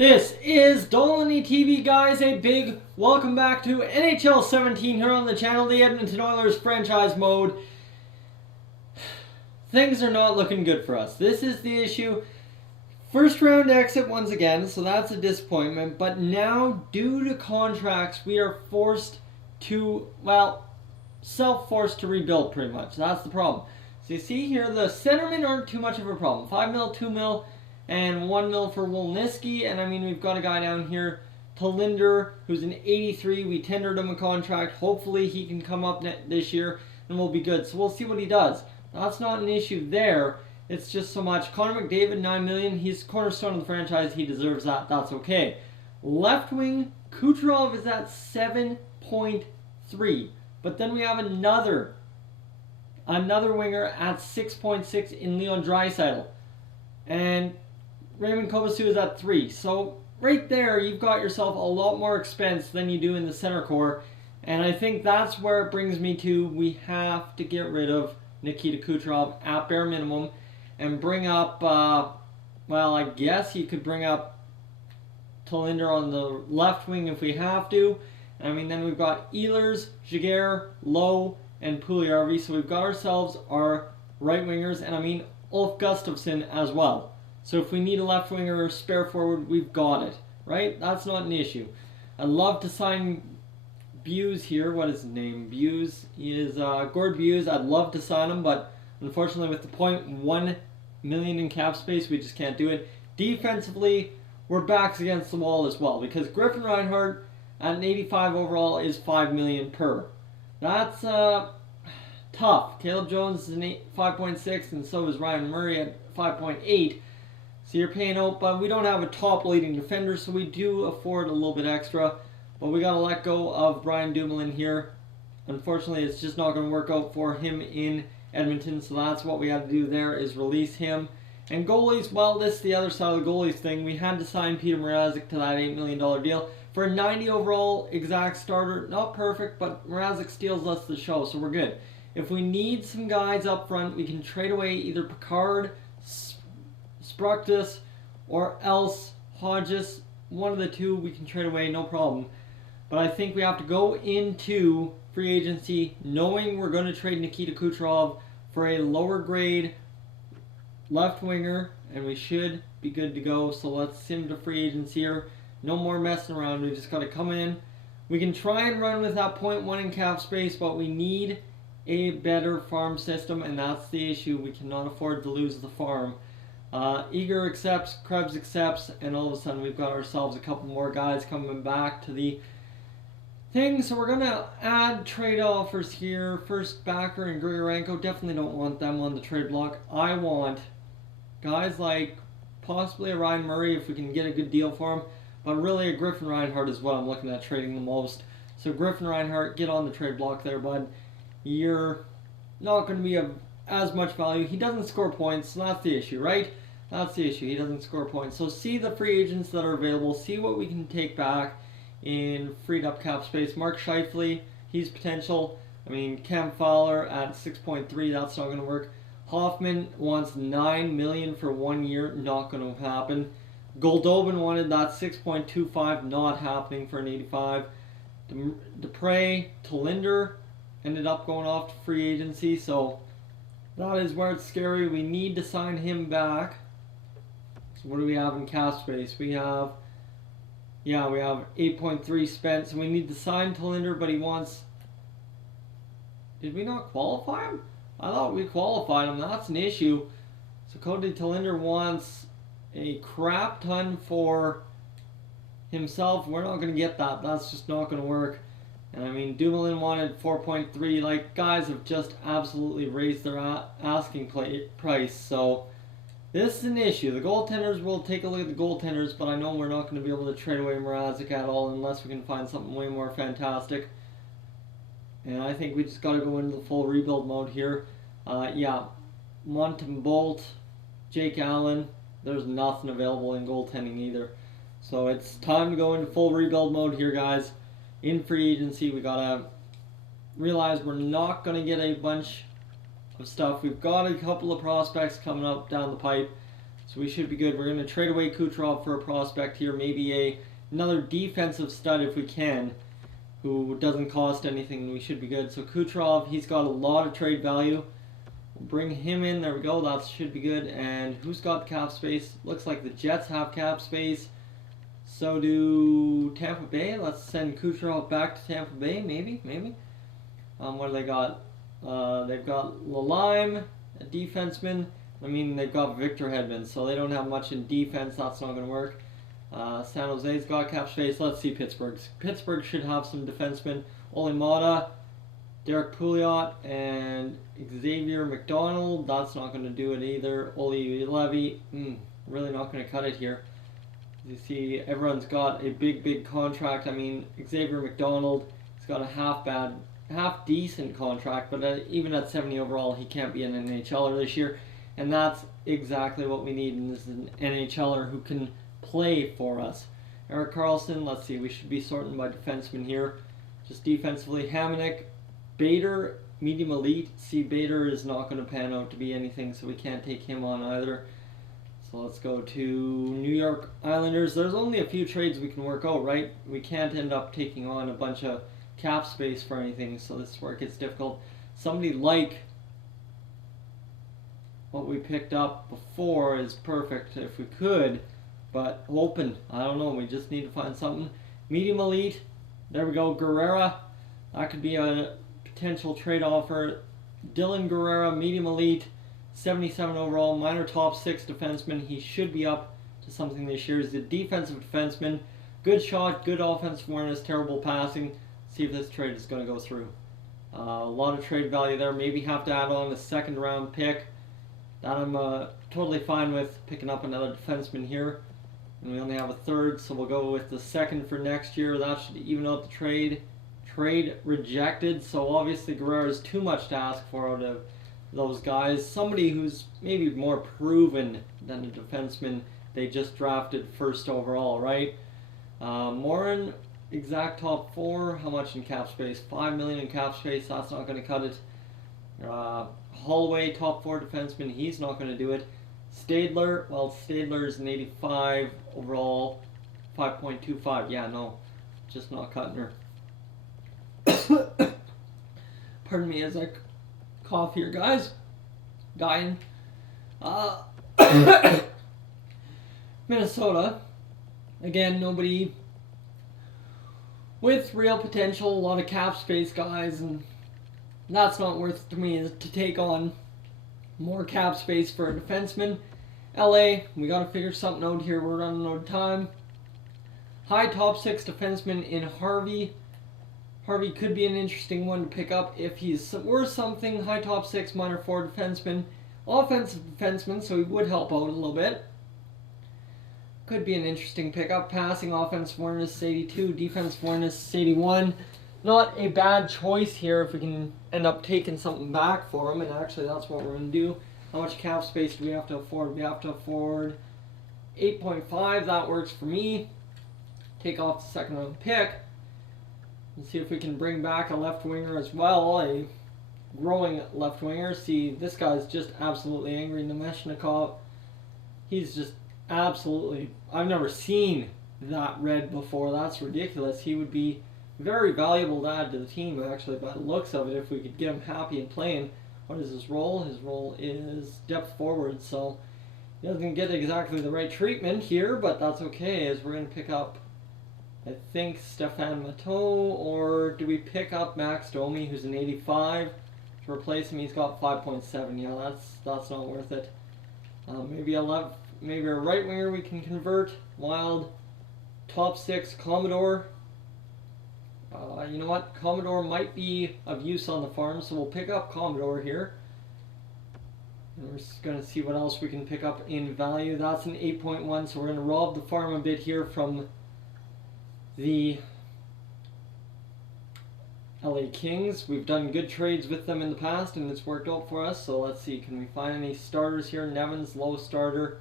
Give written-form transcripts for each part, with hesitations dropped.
This is Dolany TV, guys. A big welcome back to NHL 17 here on the channel, the Edmonton Oilers franchise mode. Things are not looking good for us. This is the issue. First round exit once again, so that's a disappointment. But now, due to contracts, we are forced to, self-forced to rebuild pretty much. That's the problem. So you see here, the centermen aren't too much of a problem. 5 mil, 2 mil. And 1 mil for Wolniski. And I mean, we've got a guy down here, Talinder, who's an 83. We tendered him a contract. Hopefully he can come up this year and we'll be good. So we'll see what he does. That's not an issue there. It's just so much. Connor McDavid, 9 million. He's cornerstone of the franchise. He deserves that. That's okay. Left wing, Kucherov is at 7.3. But then we have another winger at 6.6 in Leon Draisaitl. And Raymond Kovacic is at 3. So right there, you've got yourself a lot more expense than you do in the center core. And I think that's where it brings me to, we have to get rid of Nikita Kucherov at bare minimum and bring up, I guess you could bring up Talinder on the left wing if we have to. I mean, then we've got Ehlers, Giguere, Lowe, and Puljujarvi. So we've got ourselves our right wingers, and I mean Ulf Gustafsson as well. So if we need a left winger or spare forward, we've got it, right? That's not an issue. I'd love to sign Buse here. What is his name? Buse. He is Gord Buse. I'd love to sign him, but unfortunately with the 0.1 million in cap space, we just can't do it. Defensively, we're backs against the wall as well because Griffin Reinhart at an 85 overall is 5 million per. That's tough. Caleb Jones is an 5.6, and so is Ryan Murray at 5.8. So you're paying out, but we don't have a top leading defender, so we do afford a little bit extra. But we got to let go of Brian Dumoulin here. Unfortunately, it's just not going to work out for him in Edmonton, so that's what we had to do there is release him. And goalies, well, this is the other side of the goalies thing. We had to sign Peter Mrazek to that $8 million deal for a 90 overall exact starter. Not perfect, but Mrazek steals us the show, so we're good. If we need some guys up front, we can trade away either Picard, Spruktus, or else Hodges. One of the two we can trade away, no problem. But I think we have to go into free agency knowing we're going to trade Nikita Kucherov for a lower grade left winger, and we should be good to go. So let's sim to free agency here. No more messing around. We just got to come in. We can try and run with that 0.1 in cap space, but we need a better farm system, and that's the issue. We cannot afford to lose the farm. Eager accepts, Krebs accepts, and all of a sudden we've got ourselves a couple more guys coming back to the thing. So we're going to add trade offers here. First, Backer and Grigorenko. Definitely don't want them on the trade block. I want guys like possibly a Ryan Murray if we can get a good deal for him. But really a Griffin Reinhart is what I'm looking at trading the most. So Griffin Reinhart, get on the trade block there, bud. You're not going to be as much value. He doesn't score points, so that's the issue, right? That's the issue. He doesn't score points. So see the free agents that are available. See what we can take back in freed up cap space. Mark Scheifele, he's potential. I mean, Cam Fowler at 6.3, that's not going to work. Hoffman wants $9 million for 1 year, not going to happen. Goldobin wanted that 6.25, not happening for an 85. Dupre, Talinder ended up going off to free agency, so that is where it's scary. We need to sign him back. So what do we have in cap space? We have 8.3 spent. So we need to sign Talinder, but he wants... Did we not qualify him? I thought we qualified him. That's an issue. So Cody Talinder wants a crap ton for himself. We're not going to get that. That's just not going to work. And I mean, Dumoulin wanted 4.3. Like, guys have just absolutely raised their asking price. So this is an issue. The goaltenders, will take a look at the goaltenders, but I know we're not going to be able to trade away Mrazek at all unless we can find something way more fantastic. And I think we just got to go into the full rebuild mode here. Monten Bolt, Jake Allen. There's nothing available in goaltending either. So it's time to go into full rebuild mode here, guys. In free agency, we got to realize we're not going to get a bunch of stuff. We've got a couple of prospects coming up down the pipe. So we should be good. We're going to trade away Kucherov for a prospect here. Maybe another defensive stud if we can, who doesn't cost anything. We should be good. So Kucherov, he's got a lot of trade value. We'll bring him in. There we go. That should be good. And who's got cap space? Looks like the Jets have cap space. So do Tampa Bay. Let's send Kucherov back to Tampa Bay. Maybe. What do they got? They've got Lalime, a defenseman. I mean, they've got Victor Hedman, so they don't have much in defense. That's not going to work. San Jose's got cap space. Let's see Pittsburgh's. Pittsburgh should have some defensemen. Olimata, Derek Pouliot, and Xavier McDonald. That's not going to do it either. Oli Levy, really not going to cut it here. You see, everyone's got a big contract. I mean, Xavier McDonald, he's got a half decent contract, but even at 70 overall, he can't be an NHLer this year. And that's exactly what we need, and this is an NHLer who can play for us. Erik Karlsson, let's see, we should be sorting by defenseman here. Just defensively, Hamonic, Bader, medium elite. See, Bader is not going to pan out to be anything, so we can't take him on either. So let's go to New York Islanders. There's only a few trades we can work out, right? We can't end up taking on a bunch of cap space for anything, so this is where it gets difficult. Somebody like what we picked up before is perfect if we could, but open, I don't know, we just need to find something. Medium elite, there we go, Guerrera, that could be a potential trade offer. Dylan Guerrera, medium elite, 77 overall, minor top 6 defenseman. He should be up to something this year. He's a defensive defenseman, good shot, good offensive awareness, terrible passing. See if this trade is going to go through. A lot of trade value there, maybe have to add on a second round pick. That I'm totally fine with, picking up another defenseman here. And we only have a third, so we'll go with the second for next year. That should even out the trade. Trade rejected, so obviously Guerrero is too much to ask for out of those guys. Somebody who's maybe more proven than a defenseman they just drafted first overall, right? Morin, exact top 4. How much in cap space? $5 million in cap space. That's not going to cut it. Holloway, top 4 defenseman, he's not going to do it. Stadler, well, Stadler's an 85 overall, 5.25. Yeah, no, just not cutting her. Pardon me as I cough here, guys. Dying. Minnesota, again, nobody with real potential, a lot of cap space guys, and that's not worth it to me to take on more cap space for a defenseman. LA, we got to figure something out here. We're running out of time. High top 6 defenseman in Harvey. Harvey could be an interesting one to pick up if he's worth something. High top 6, minor 4 defenseman. Offensive defenseman, so he would help out a little bit. Could be an interesting pickup. Passing, offensive awareness 82, defensive awareness 81. Not a bad choice here if we can end up taking something back for him, and actually that's what we're going to do. How much cap space do we have to afford? We have to afford 8.5. That works for me. Take off the second round pick. And see if we can bring back a left winger as well, a growing left winger. See, this guy's just absolutely angry. Nemeshnikov, he's just absolutely, I've never seen that red before. That's ridiculous. He would be very valuable to add to the team, actually, by the looks of it, if we could get him happy and playing. What is his role? His role is depth forward, so he doesn't get exactly the right treatment here, but that's okay, as we're going to pick up, I think, Stefan Matteau, or do we pick up Max Domi, who's an 85, to replace him? He's got 5.7. Yeah, that's not worth it. Maybe a right winger we can convert. Wild, top 6, Commodore. You know what? Commodore might be of use on the farm, so we'll pick up Commodore here. And we're just going to see what else we can pick up in value. That's an 8.1, so we're going to rob the farm a bit here from the LA Kings. We've done good trades with them in the past, and it's worked out for us. So let's see, can we find any starters here? Nevins, low starter.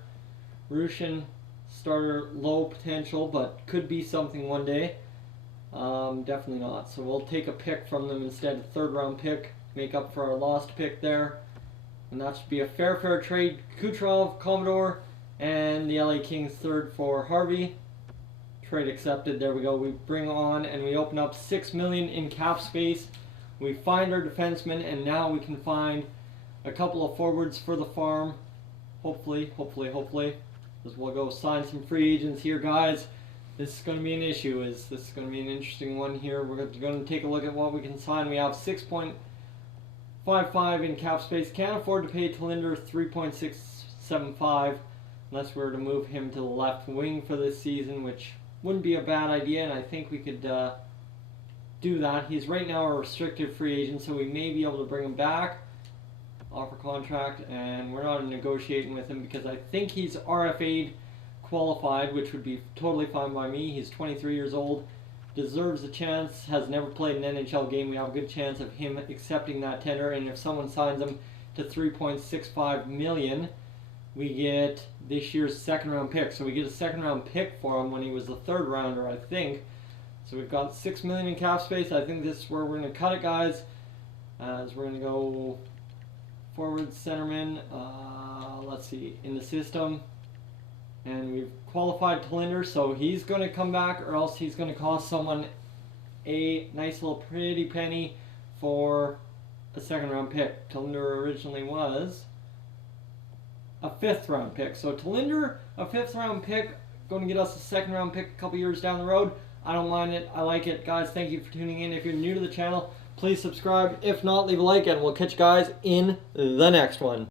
Rushin, starter, low potential, but could be something one day. Definitely not. So we'll take a pick from them instead, a third round pick, make up for our lost pick there. And that should be a fair trade. Kucherov, Commodore, And the LA Kings third for Harvey. Trade accepted. There we go. We bring on and we open up $6 million in cap space. We find our defenseman, and now we can find a couple of forwards for the farm. Hopefully. As we'll go sign some free agents here, guys. This is going to be an issue. This is going to be an interesting one here. We're going to take a look at what we can sign. We have 6.55 in cap space. Can't afford to pay Talinder 3.675 unless we were to move him to the left wing for this season, which wouldn't be a bad idea, and I think we could do that. He's right now a restricted free agent, so we may be able to bring him back. Offer contract, and we're not negotiating with him because I think he's RFA'd qualified, which would be totally fine by me. He's 23 years old, deserves a chance, has never played an NHL game. We have a good chance of him accepting that tender, and if someone signs him to $3.65 million, we get this year's second round pick. So we get a second round pick for him when he was the third rounder, I think. So we've got $6 million in cap space. I think this is where we're going to cut it, guys. As we're going to go forward centerman, let's see, in the system. And we've qualified Talinder, so he's going to come back, or else he's going to cost someone a nice little pretty penny for a second round pick. Talinder originally was a 5th round pick. So Talinder, a 5th round pick, going to get us a second round pick a couple years down the road. I don't mind it. I like it. Guys, thank you for tuning in. If you're new to the channel, please subscribe. If not, leave a like, and we'll catch you guys in the next one.